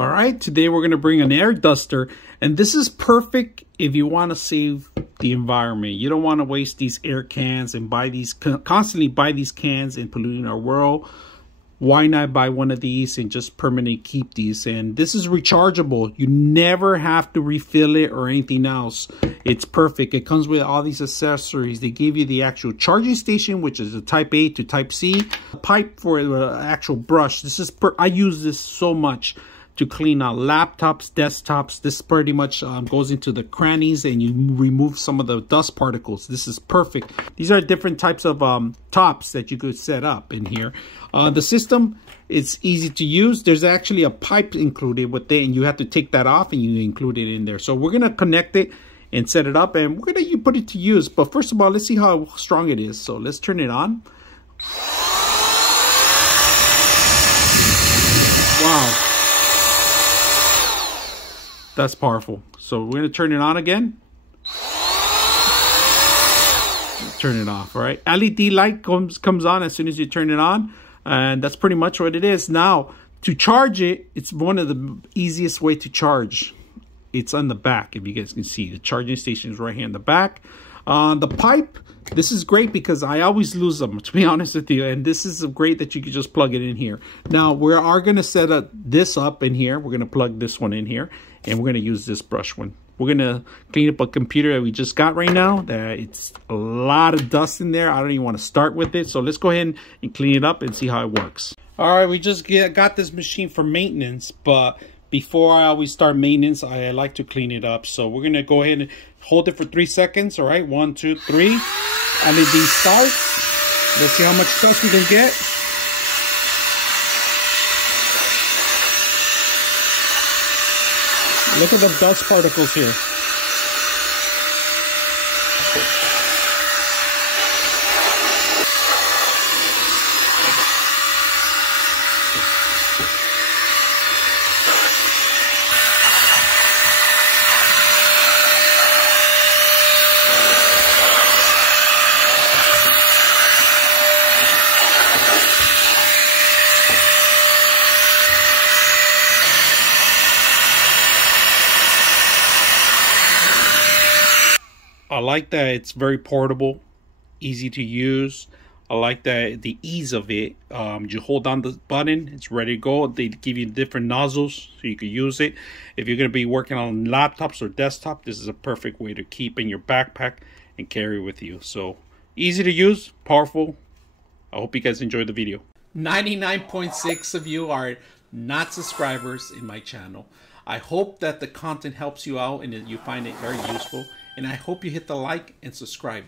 All right, today we're going to bring an air duster, and this is perfect if you want to save the environment. You don't want to waste these air cans and constantly buy these cans and polluting our world. Why not buy one of these and just permanently keep these? And this is rechargeable. You never have to refill it or anything else. It's perfect. It comes with all these accessories. They give you the actual charging station, which is a type A to type C. A pipe for the actual brush. I use this so much to clean out laptops, desktops. This pretty much goes into the crannies and you remove some of the dust particles. This is perfect. These are different types of tops that you could set up in here. The system, it's easy to use. There's actually a pipe included with it, and you have to take that off and you include it in there. So we're gonna connect it and set it up, and we're gonna put it to use. But first of all, let's see how strong it is. So let's turn it on. Wow. That's powerful. So we're going to turn it on again. Turn it off, all right? LED light comes on as soon as you turn it on. And that's pretty much what it is. Now, to charge it, it's one of the easiest way to charge. It's on the back, if you guys can see. The charging station is right here in the back. The pipe, this is great because I always lose them, to be honest with you. And this is great that you can just plug it in here. Now, we are going to set this up in here. We're going to plug this one in here. And we're going to use this brush one. We're going to clean up a computer that we just got right now. It's a lot of dust in there. I don't even want to start with it. So let's go ahead and clean it up and see how it works. All right, we just got this machine for maintenance. But before I always start maintenance, I like to clean it up. So we're going to go ahead and hold it for 3 seconds. All right, 1, 2, 3. LED starts. Let's see how much dust we can get. Look at the dust particles here. I like that it's very portable, easy to use. I like that the ease of it. You hold down the button, it's ready to go. They give you different nozzles so you can use it. If you're going to be working on laptops or desktop, this is a perfect way to keep in your backpack and carry with you. So easy to use, powerful. I hope you guys enjoyed the video. 99.6 of you are not subscribers in my channel. I hope that the content helps you out and that you find it very useful. And I hope you hit the like and subscribe.